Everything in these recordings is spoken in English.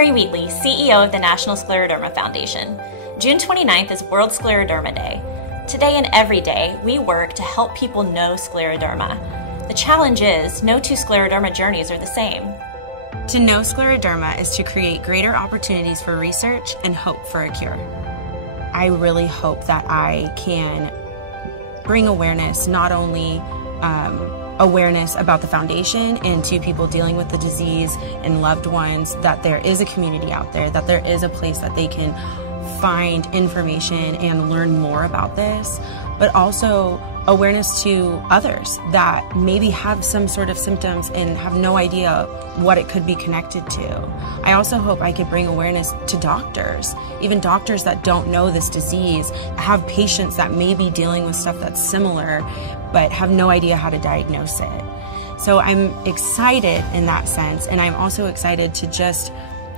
Carrie Wheatley, CEO of the National Scleroderma Foundation. June 29th is World Scleroderma Day. Today and every day, we work to help people know scleroderma. The challenge is, no two scleroderma journeys are the same. To know scleroderma is to create greater opportunities for research and hope for a cure. I really hope that I can bring awareness, not only awareness about the foundation and to people dealing with the disease and loved ones, that there is a community out there, that there is a place that they can find information and learn more about this, but also awareness to others that maybe have some sort of symptoms and have no idea what it could be connected to. I also hope I could bring awareness to doctors, even doctors that don't know this disease, have patients that may be dealing with stuff that's similar but have no idea how to diagnose it. So I'm excited in that sense, and I'm also excited to just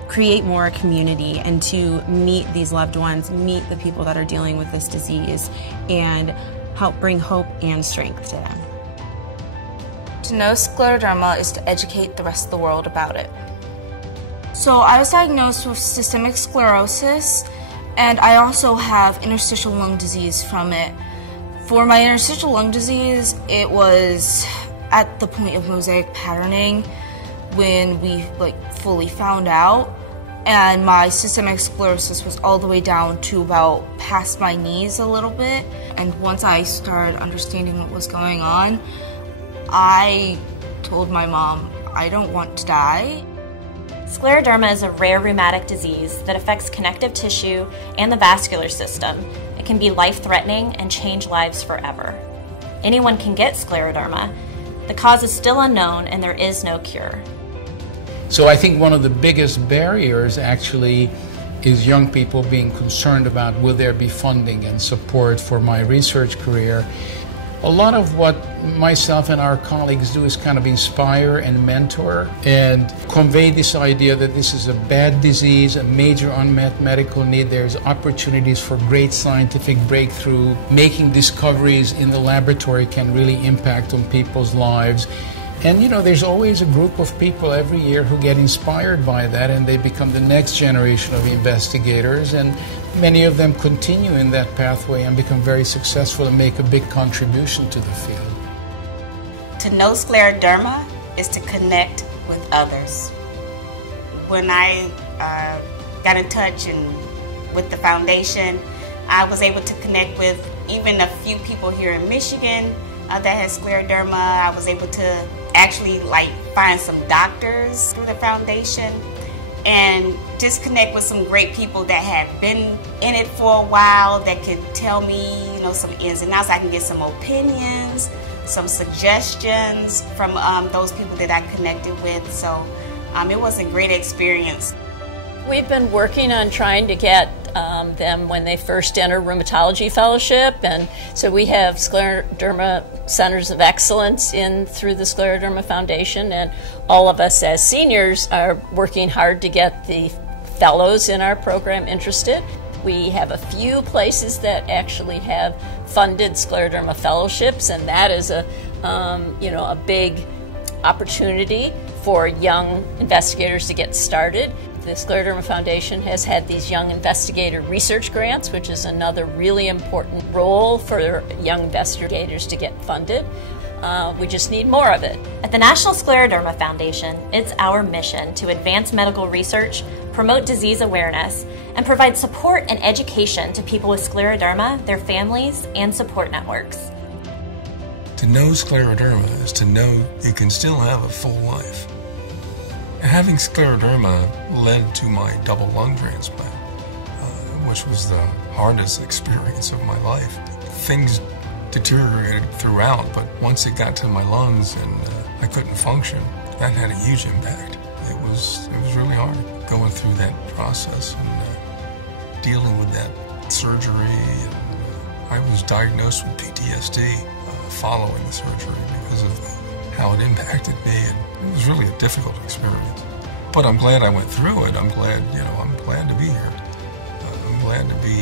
create more community and to meet these loved ones, meet the people that are dealing with this disease, and help bring hope and strength to them. To know scleroderma is to educate the rest of the world about it. So I was diagnosed with systemic sclerosis, and I also have interstitial lung disease from it. For my interstitial lung disease, it was at the point of mosaic patterning when we fully found out, and my systemic sclerosis was all the way down to about past my knees a little bit. And once I started understanding what was going on, I told my mom, I don't want to die. Scleroderma is a rare rheumatic disease that affects connective tissue and the vascular system. It can be life-threatening and change lives forever. Anyone can get scleroderma. The cause is still unknown and there is no cure. So I think one of the biggest barriers actually is young people being concerned about will there be funding and support for my research career. A lot of what myself and our colleagues do is kind of inspire and mentor and convey this idea that this is a bad disease, a major unmet medical need. There's opportunities for great scientific breakthrough. Making discoveries in the laboratory can really impact on people's lives. And you know, there's always a group of people every year who get inspired by that, and they become the next generation of investigators, and many of them continue in that pathway and become very successful and make a big contribution to the field. To know scleroderma is to connect with others. When I got in touch with the foundation, I was able to connect with even a few people here in Michigan that has scleroderma. I was able to actually find some doctors through the foundation and just connect with some great people that have been in it for a while that could tell me, some ins and outs. I can get some opinions, some suggestions from those people that I connected with. So it was a great experience. We've been working on trying to get them when they first enter rheumatology fellowship, and so we have scleroderma centers of excellence through the Scleroderma Foundation, and all of us as seniors are working hard to get the fellows in our program interested. We have a few places that actually have funded scleroderma fellowships, and that is a big opportunity for young investigators to get started. The Scleroderma Foundation has had these young investigator research grants, which is another really important role for young investigators to get funded. We just need more of it. At the National Scleroderma Foundation, it's our mission to advance medical research, promote disease awareness, and provide support and education to people with scleroderma, their families, and support networks. To know scleroderma is to know you can still have a full life. Having scleroderma led to my double lung transplant, which was the hardest experience of my life. Things deteriorated throughout, but once it got to my lungs and I couldn't function, that had a huge impact. It was really hard going through that process and dealing with that surgery. And, I was diagnosed with PTSD following the surgery because of how it impacted me, and it was really a difficult experience. But I'm glad I went through it. I'm glad to be here. I'm glad to be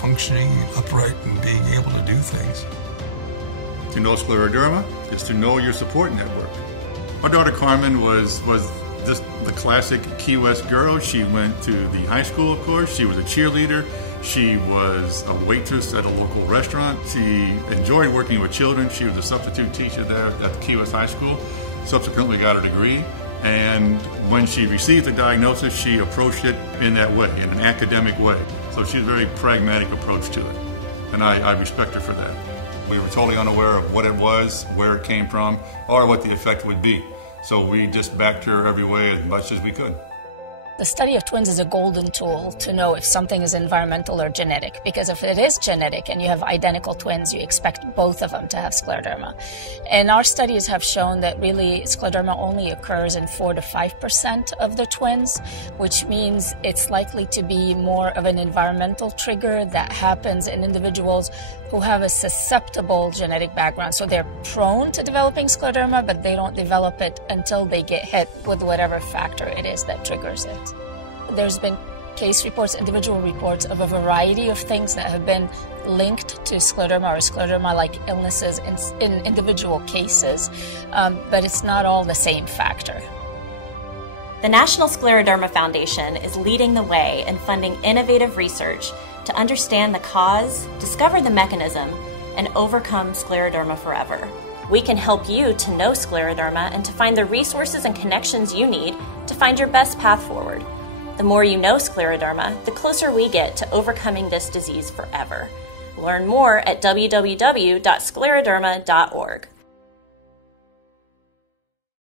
functioning, upright, and being able to do things. To know scleroderma is to know your support network. My daughter Carmen was just the classic Key West girl. She went to the high school, of course. She was a cheerleader. She was a waitress at a local restaurant. She enjoyed working with children. She was a substitute teacher there at the Key West High School. Subsequently got her degree. And when she received the diagnosis, she approached it in that way, in an academic way. So she has a very pragmatic approach to it. And I respect her for that. We were totally unaware of what it was, where it came from, or what the effect would be. So we just backed her every way as much as we could. The study of twins is a golden tool to know if something is environmental or genetic, because if it is genetic and you have identical twins, you expect both of them to have scleroderma. And our studies have shown that really scleroderma only occurs in 4 to 5% of the twins, which means it's likely to be more of an environmental trigger that happens in individuals who have a susceptible genetic background. So they're prone to developing scleroderma, but they don't develop it until they get hit with whatever factor it is that triggers it. There's been case reports, individual reports of a variety of things that have been linked to scleroderma or scleroderma-like illnesses in individual cases, but it's not all the same factor. The National Scleroderma Foundation is leading the way in funding innovative research to understand the cause, discover the mechanism, and overcome scleroderma forever. We can help you to know scleroderma and to find the resources and connections you need to find your best path forward. The more you know scleroderma, the closer we get to overcoming this disease forever. Learn more at www.scleroderma.org.